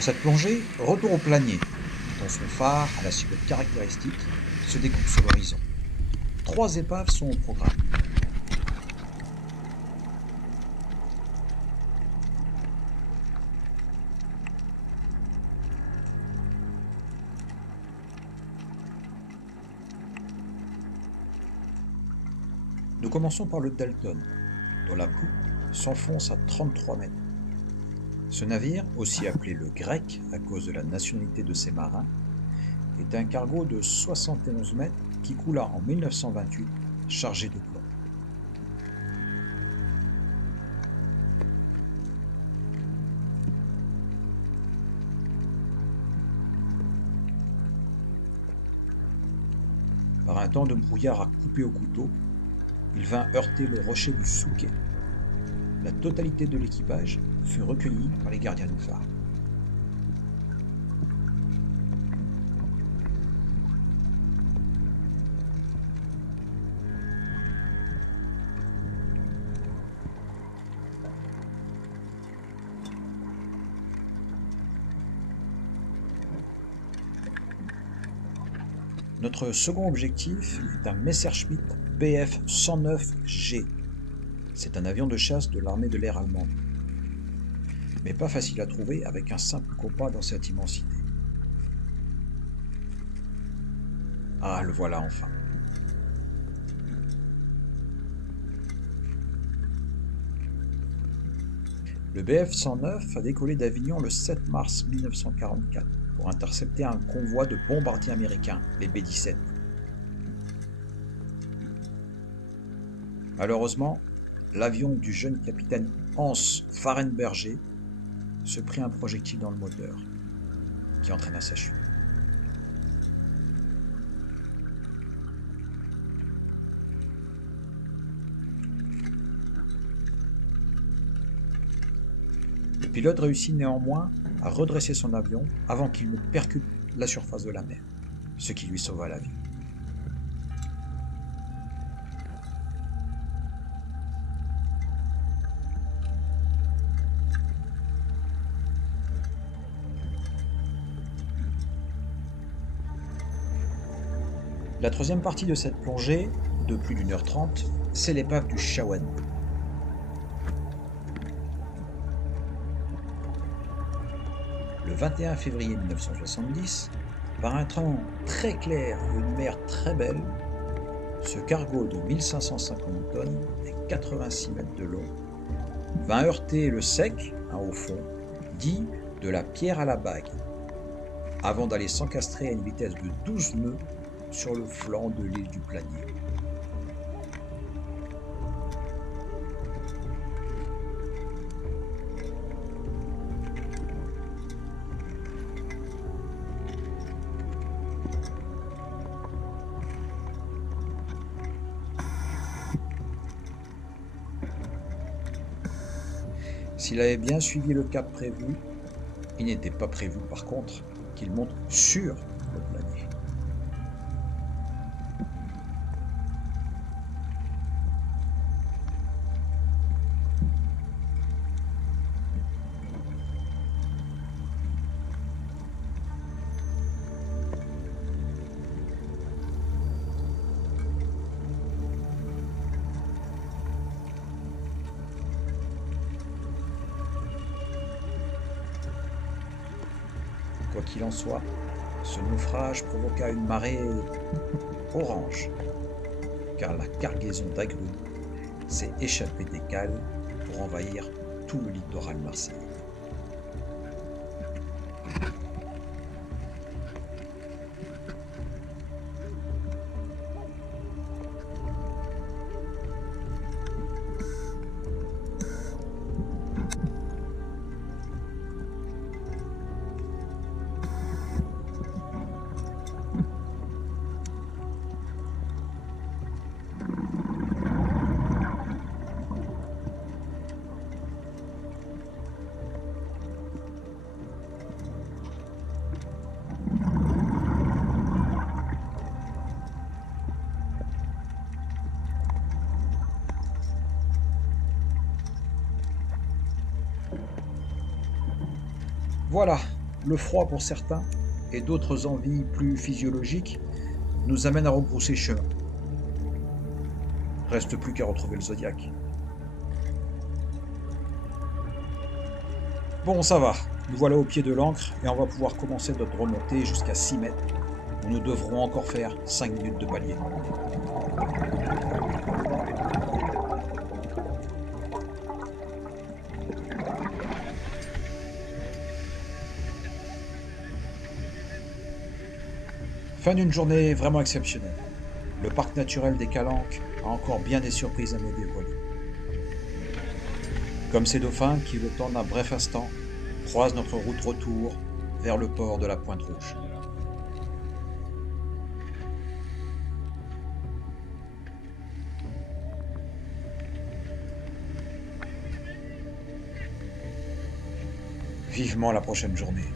Pour cette plongée, retour au planier, dont son phare, à la silhouette caractéristique, se découpe sur l'horizon. 3 épaves sont au programme. Nous commençons par le Dalton, dont la poupe s'enfonce à 33 mètres. Ce navire, aussi appelé le Grec à cause de la nationalité de ses marins, est un cargo de 71 mètres qui coula en 1928, chargé de plomb. Par un temps de brouillard à couper au couteau, il vint heurter le rocher du Souquet. La totalité de l'équipage fut recueillie par les gardiens du phare. Notre second objectif est un Messerschmitt Bf 109G. C'est un avion de chasse de l'armée de l'air allemande, mais pas facile à trouver avec un simple compas dans cette immensité. Ah, le voilà enfin. Le Bf 109 a décollé d'Avignon le 7 mars 1944 pour intercepter un convoi de bombardiers américains, les B-17. Malheureusement, l'avion du jeune capitaine Hans Fahrenberger se prit un projectile dans le moteur, qui entraîna sa chute. Le pilote réussit néanmoins à redresser son avion avant qu'il ne percute la surface de la mer, ce qui lui sauva la vie. La troisième partie de cette plongée, de plus d'1h30, c'est l'épave du Shawen. Le 21 février 1970, par un temps très clair et une mer très belle, ce cargo de 1550 tonnes et 86 mètres de long vint heurter le sec, au fond, dit de la pierre à la bague, avant d'aller s'encastrer à une vitesse de 12 nœuds sur le flanc de l'île du Planier. S'il avait bien suivi le cap prévu, il n'était pas prévu par contre qu'il monte sur le Planier. Quoi qu'il en soit, ce naufrage provoqua une marée orange, car la cargaison d'agrumes s'est échappée des cales pour envahir tout le littoral marseillais. Voilà, le froid pour certains et d'autres envies plus physiologiques nous amènent à rebrousser chemin. Reste plus qu'à retrouver le Zodiac. Bon, ça va. Nous voilà au pied de l'ancre et on va pouvoir commencer notre remontée jusqu'à 6 mètres, où nous devrons encore faire 5 minutes de palier. Fin d'une journée vraiment exceptionnelle. Le parc naturel des Calanques a encore bien des surprises à nous dévoiler. Comme ces dauphins qui, le temps d'un bref instant, croisent notre route retour vers le port de la Pointe Rouge. Vivement la prochaine journée.